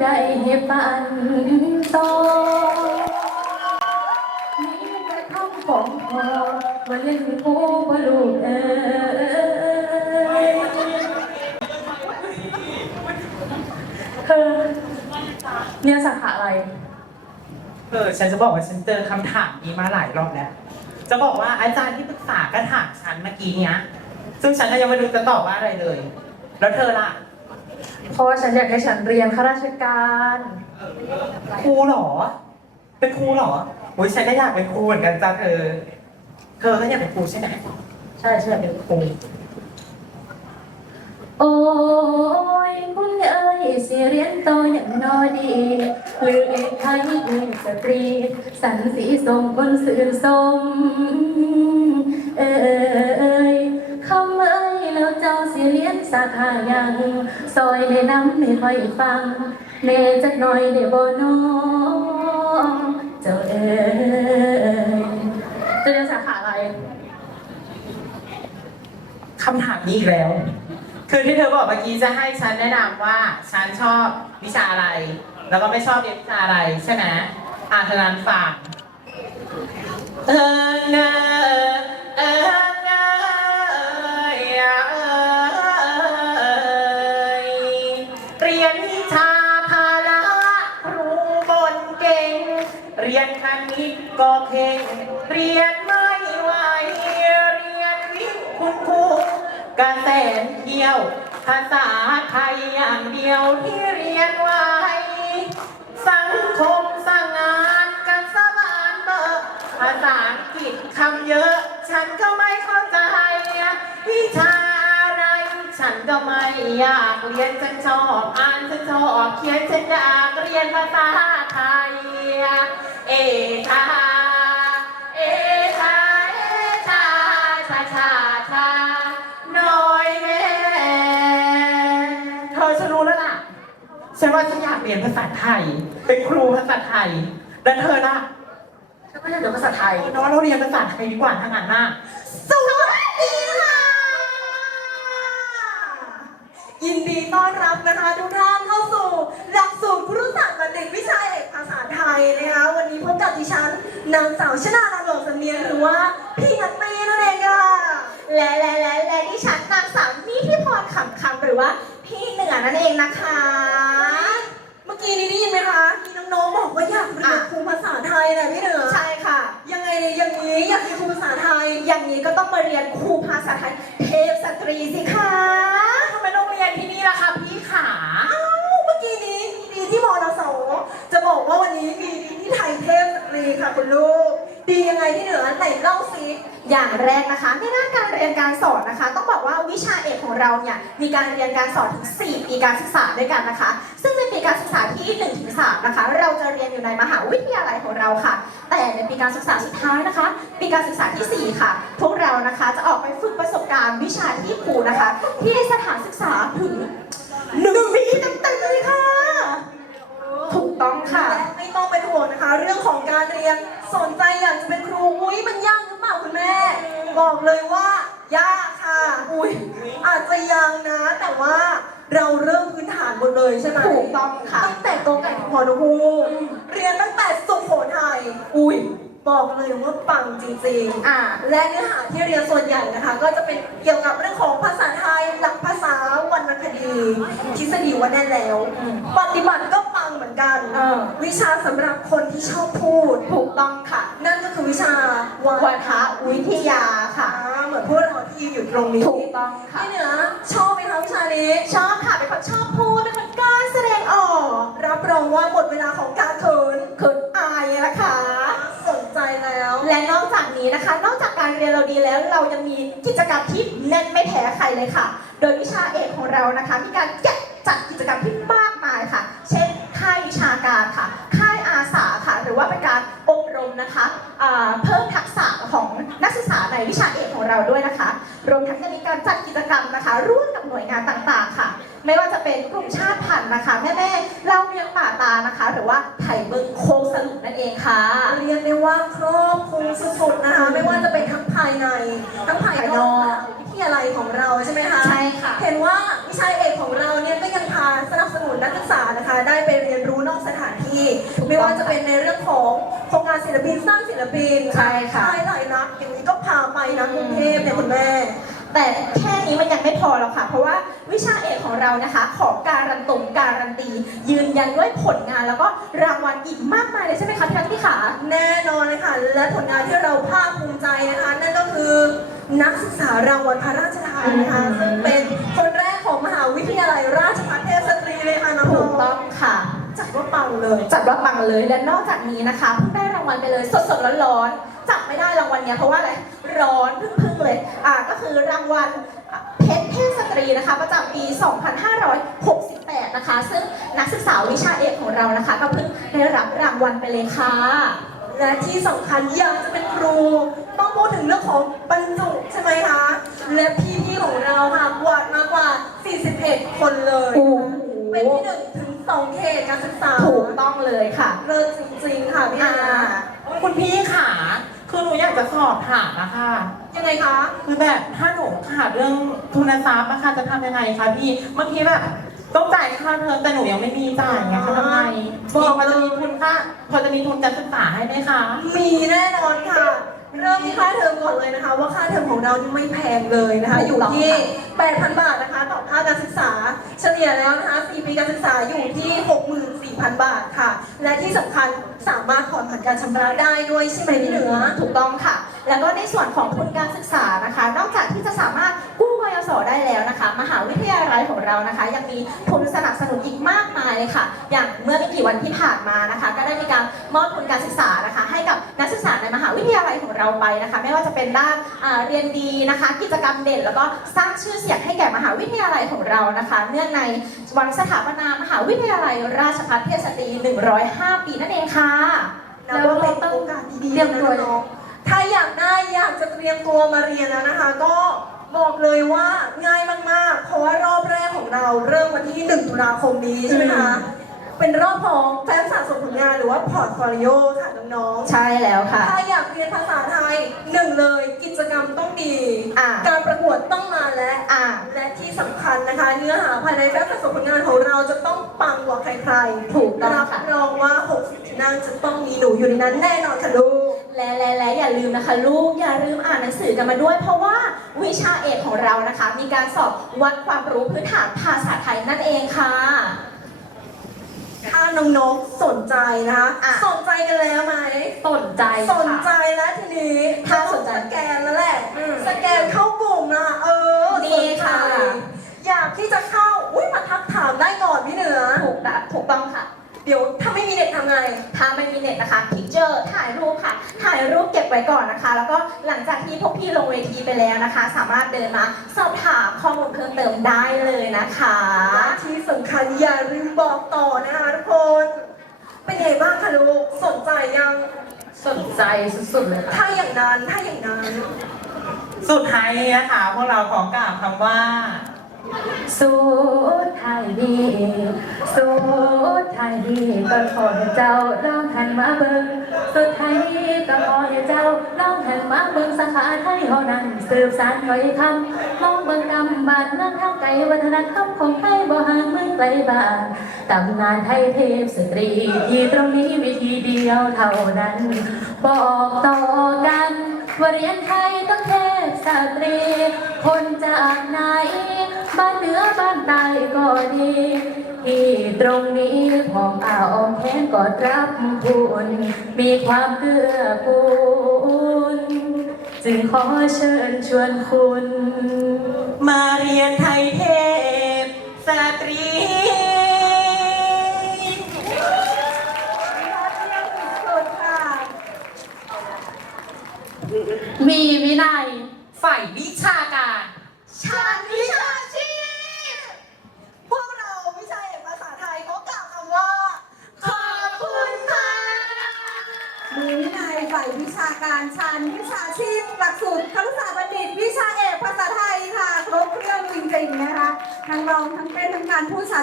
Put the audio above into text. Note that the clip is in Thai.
ได้ให้ปันต่อมีแต่คำของพ่อว่าเล่นกูบ่ลูกเอ้ยเธอเรียนสาขาอะไร เออฉันจะบอกว่าฉันเจอคำถามนี้มาหลายรอบแล้ว จะบอกว่าอาจารย์ที่ปรึกษาก็ถามฉันเมื่อกี้เนี้ย ซึ่งฉันก็ยังไม่รู้จะตอบว่าอะไรเลย แล้วเธอล่ะ เพราะว่าฉันอยากให้ฉันเรียนข้าราชการ ครูเหรอ เป็นครูเหรอโอ้ยฉันก็อยากเป็นครูเหมือนกันจ้าเธอ เธอก็อยากเป็นครูใช่ไหมใช่ใช่เป็นครู โอ้ยคุณเอ้ยสิเรียนโตอย่างนอดีหรือเอกไทยสตรี สันสีสมคนสื่นสม เอ้ สิเรียนสาขายังซอยในน้ำไม่ค่อยฟังเนจักหน่อยได้บ่นองเจ้าเอ้ยจะเรียนสาขาอะไรคำถามนี้อีกแล้ว คือที่เธอบอกเมื่อกี้จะให้ฉันแนะนำว่าฉันชอบวิชาอะไร แล้วก็ไม่ชอบเรียนวิชาอะไรใช่ไหมอ่านเธนันฟังเออเออ เรียนคณิตก็เก่งเรียนไม่ไหวเรียนวิทย์คุณครูกระแสนเที่ยว ภาษาไทยอย่างเดียวที่เรียนไว้ สังคมสร้างงานกันสมานเบอร์ภาษาอังกฤษคำเยอะ ฉันก็ไม่เข้าใจวิชาอะไรฉันก็ไม่อยากเรียนฉันชอบอ่านฉันชอบเขียนฉันอยากเรียนภาษาไทย เอชาเอชาเอชาชาชาชาน้อยแม่เธอฉันรู้แล้วล่ะฉันว่าฉันอยากเรียนภาษาไทย เป็นครูภาษาไทยแล้วเธอล่ะฉันก็อยากเรียนภาษาไทยเนาะเราเรียนภาษาไทยดีกว่าทางนั้นน่ะสวัสดีค่ะ ยินดีต้อนรับนะคะทุกท่าน กับดิฉันนางสาวชนาลาหลงสำเนียงหรือว่าพี่นัตตี้นั่นเองค่ะและและและและดิฉันนางสาวนิธิพรขำคำหรือว่าพี่เหนือนั่นเองนะคะ เมื่อกี้นี้ได้ยินไหมคะมีน้องๆบอกว่าอยากเรียนครูภาษาไทยนะพี่เหนือใช่ค่ะ ยังไงเนี่ยอย่างนี้อยากเรียนครูภาษาไทย อย่างนี้ก็ต้องมาเรียนครูภาษาไทย เทพสตรีสิคะทำไมต้องเรียนที่นี่ล่ะคะพี่ขาเอ้าเมื่อกี้นี้มีดีที่มอนสจะบอกว่าวันนี้มี รีค่ะคุณลูก ดียังไงที่เหนือไหนเล่าสิอย่างแรกนะคะในด้านการเรียนการสอนนะคะ ต้องบอกว่าวิชาเอกของเราเนี่ยมีการเรียนการสอนถึง 4 ปีการศึกษาด้วยกันนะคะ ซึ่งในปีการศึกษาที่1ถึง3นะคะ เราจะเรียนอยู่ในมหาวิทยาลัยของเราค่ะ แต่ในปีการศึกษาสุดท้ายนะคะ ปีการศึกษาทีสี่ 4 ค่ะ พวกเรานะคะจะออกไปฝึกประสบการณ์วิชาที่ครูนะคะ ที่สถานศึกษาถึงหนึ่งปีเต็มๆเลยค่ะ ถูกต้องค่ะ ห่วงนะคะ เรื่องของการเรียนสนใจอยากจะเป็นครูอุ้ยมันยากหรือเปล่าคุณแม่ บอกเลยว่ายากค่ะอุ้ยอาจจะยังนะ แต่ว่าเราเริ่มพื้นฐานหมดเลยใช่ไหมถูกต้องค่ะตั้งแต่โตไก่ถึงพอนูฮูเรียนตั้งแต่สุโขทัยอุ้ยบอกเลยว่าปังจริงๆอ่าและเนื้อหาที่เรียนส่วนใหญ่นะคะ ก็จะเป็นเกี่ยวกับเรื่องของภาษาไทยหลักภาษาวรรณคดี ทฤษฎีว่าแน่นแล้ว ปฏิบัติก็ปัง เหมือนกัน เออ วิชาสำหรับคนที่ชอบพูด ถูกต้องค่ะ นั่นก็คือวิชาวัฒวิทยาค่ะเหมือนพวกเราที่อยู่ตรงนี้ถูกต้องค่ะ พี่เหนือชอบไหมคะวิชานี้ ชอบค่ะ เป็นคนชอบพูดเป็นคนกล้าแสดงออกรับรองว่าหมดเวลาของการเขินเขินอายแล้วค่ะ สนใจแล้ว และนอกจากนี้นะคะ นอกจากการเรียนเราดีแล้ว เรายังมีกิจกรรมที่แน่นไม่แพ้ใครเลยค่ะ โดยวิชาเอกของเรานะคะ มีการจัดจัดกิจกรรมที่ม การค่ะ ค่ายอาสาค่ะ หรือว่าเป็นการอบรมนะคะเพิ่มทักษะของนักศึกษาในวิชาเอกของเราด้วยนะคะ รวมทั้งจะมีการจัดกิจกรรมนะคะ ร่วมกับหน่วยงานต่างๆค่ะ ไม่ว่าจะเป็นกลุ่มชาติพันธุ์นะคะ แม่ๆเล่าเรียงป่าตานะคะ หรือว่าไถ่เบิงโคงสรุปนั่นเองค่ะ เรียกได้ว่าครอบคลุมสุดๆนะคะ ไม่ว่าจะเป็นทั้งภายใน ไม่ว่าจะเป็นในเรื่องของโครงการศิลปินสร้างศิลปินใช่ค่ะใช่หลายนักอย่างนี้ก็พาไปนะกรุงเทพเนี่ยคุณแม่ แต่แค่นี้มันยังไม่พอหรอกค่ะ เพราะว่าวิชาเอกของเรานะคะ ขอการันตรงการันตี ยืนยันด้วยผลงานแล้วก็รางวัลอีกมากมายเลยใช่ไหมคะพี่นัทพี่ขาแน่นอนเลยค่ะ และผลงานที่เราภาคภูมิใจนะคะ นั่นก็คือนักศึกษารางวัลพระราชทานนะคะซึ่งเป็นคนแรกของมหาวิทยาลัยราช เลย จัดว่าปังเลยและนอกจากนี้นะคะเพิ่งได้รางวัลไปเลยสดๆร้อนๆจับไม่ได้รางวัลเนี้ยเพราะว่าอะไรร้อนพึ่งๆเลยอ่าก็คือรางวัลเพชรเทพสตรีนะคะประจำปี 2568 นะคะ ซึ่งนักศึกษาวิชาเอกของเรานะคะ ก็เพิ่งได้รับรางวัลไปเลยค่ะและที่สำคัญอยากจะเป็นครู ต้องพูดถึงเรื่องของบรรจุใช่ไหมคะ และพี่ๆของเราค่ะกวาดมากกว่า 41 คนเลยโอ้โหเป็นที่หนึ่งถึง สองเขตการศึกษาถูกต้องเลยค่ะเลิศจริงๆค่ะพี่อ่าอาคุณพี่ขาคือหนูอยากจะสอบถามนะคะ ยังไงคะ คือแบบถ้าหนูขาดเรื่องทุนทรัพย์นะคะจะทำยังไงคะพี่บางทีแบบต้องจ่ายค่าเทอมแต่หนูยังไม่มีจ่ายไงคะทำไงบอกพอจะมีทุนค่าพอจะมีทุนการศึกษาให้ไหมคะ มีแน่นอนค่ะ เริ่มที่ค่าเทอมก่อนเลยนะคะ ว่าค่าเทอมของเรานี่ไม่แพงเลยนะคะ อยู่ที่ 8,000 บาทนะคะต่อภาคการศึกษา เฉลี่ยแล้วนะคะ 4 ปีการศึกษาอยู่ที่ 64,000 บาทค่ะ และที่สำคัญสามารถผ่อนผันการชำระได้ด้วยใช่ไหมพี่เหนือ ถูกต้องค่ะ แล้วก็ในส่วนของทุนการศึกษานะคะ นอกจากที่จะสามารถกู้ ยศได้แล้วนะคะ มหาวิทยาลัยของเรานะคะ ยังมีทุนสนับสนุนอีกมากมายเลยค่ะ อย่างเมื่อไม่กี่วันที่ผ่านมานะคะ ก็ได้มีการมอบทุนการศึกษานะคะ ให้กับนักศึกษาในมหาวิทยาลัยของเราไปนะคะ ไม่ว่าจะเป็นด้านอ่าเรียนดีนะคะ กิจกรรมเด่น แล้วก็สร้างชื่อเสียงให้แก่มหาวิทยาลัยของเรานะคะ เนื่องในวันสถาปนามหาวิทยาลัยราชภัฏเทพสตรี 105 ปีนั่นเองค่ะนับว่าเป็นโอกาสดีๆเตรียมตัวนะน้องๆถ้าอยากได้อยากจะเตรียมตัวมาเรียนแล้วนะคะ ก็ บอกเลยว่าง่ายมากๆ เพราะว่ารอบแรกของเราเริ่มวันที่ 1 ตุลาคมนี้ใช่ไหมคะ เป็นรอบของแฟ้มสะสมผลงานหรือว่าพอร์ตโฟลิโอค่ะน้องๆ ใช่แล้วค่ะ ถ้าอยากเรียนภาษาไทยหนึ่งเลยกิจกรรมต้องดี อ่าการประกวดต้องมาและอ่าและที่สำคัญนะคะ เนื้อหาภายในแฟ้มสะสมผลงานของเราจะต้องปังกว่าใครๆถูกต้องรับค่ะ รองว่า 60ที่นั่งจะต้องมีหนูอยู่ในนั้นแน่นอนค่ะลูก และและและอย่าลืมนะคะ ลูกอย่าลืมอ่านหนังสือกันมาด้วย เพราะว่าวิชาเอกของเรานะคะ มีการสอบวัดความรู้พื้นฐานภาษาไทยนั่นเองค่ะ ถ้าน้องๆสนใจนะคะอะ สนใจกันแล้วไหม สนใจสนใจแล้วทีนี้ถ้าสนใจ สแกนแล้วแหละ อืม สแกนเข้ากลุ่มนะเออ เดี๋ยวถ้าไม่มีเน็ตทำไงถ้าไม่มีเน็ตนะคะพิกเจอร์ถ่ายรูปค่ะ ถ่ายรูปเก็บไว้ก่อนนะคะ แล้วก็หลังจากที่พวกพี่ลงเวทีไปแล้วนะคะ สามารถเดินมาสอบถามข้อมูลเพิ่มเติมได้เลยนะคะและที่สำคัญอย่าลืมบอกต่อนะคะทุกคน เป็นไงบ้างคะลูกสนใจยัง สนใจสุดๆเลยค่ะถ้าอย่างนั้นถ้าอย่างนั้น สุดท้ายนี้นะคะ พวกเราขอกล่าวคำว่า สุดท้ายดีสุดท้ายดีก็ขอให้เจ้าลองหันมาเบิ่งสุดท้ายดีก็ขอให้เจ้าลองหันมาเบิ่งสาขาไทยเฮานั้นสืบสานถ้อยคำมองเบิ่งกำบานเมืองทางไกลวัฒนธรรมของไทยบ่ห่างเมืองไกลบ้านตำนานไทยเทพสตรีที่ตรงนี้วิธีเดียวเท่านั้น บอกต่อกันว่าเรียนไทยต้องเทพสตรี คนจากไหน บ้านเหนือบ้านใต้ก็ดีที่ตรงนี้พองอาออมแขนกอดรับคุณมีความเกื้อกูลจึงขอเชิญชวนคุณ มาเรียนไทยเทพสตรีมีวินัย ฝ่ายวิชาการ ชาญวิชาชีพ พวกเราวิชาเอกภาษาไทยก็กล่าวคำว่า ขอบคุณค่ะ มีวินัยฝ่ายวิชาการชันวิชาชีพหลักสูตรครุศาสตร์บัณฑิต วิชาเอกภาษาไทยค่ะ ครบเครื่องจริงๆนะคะ ทั้งร้องทั้งเต้นทั้งการพูดฉา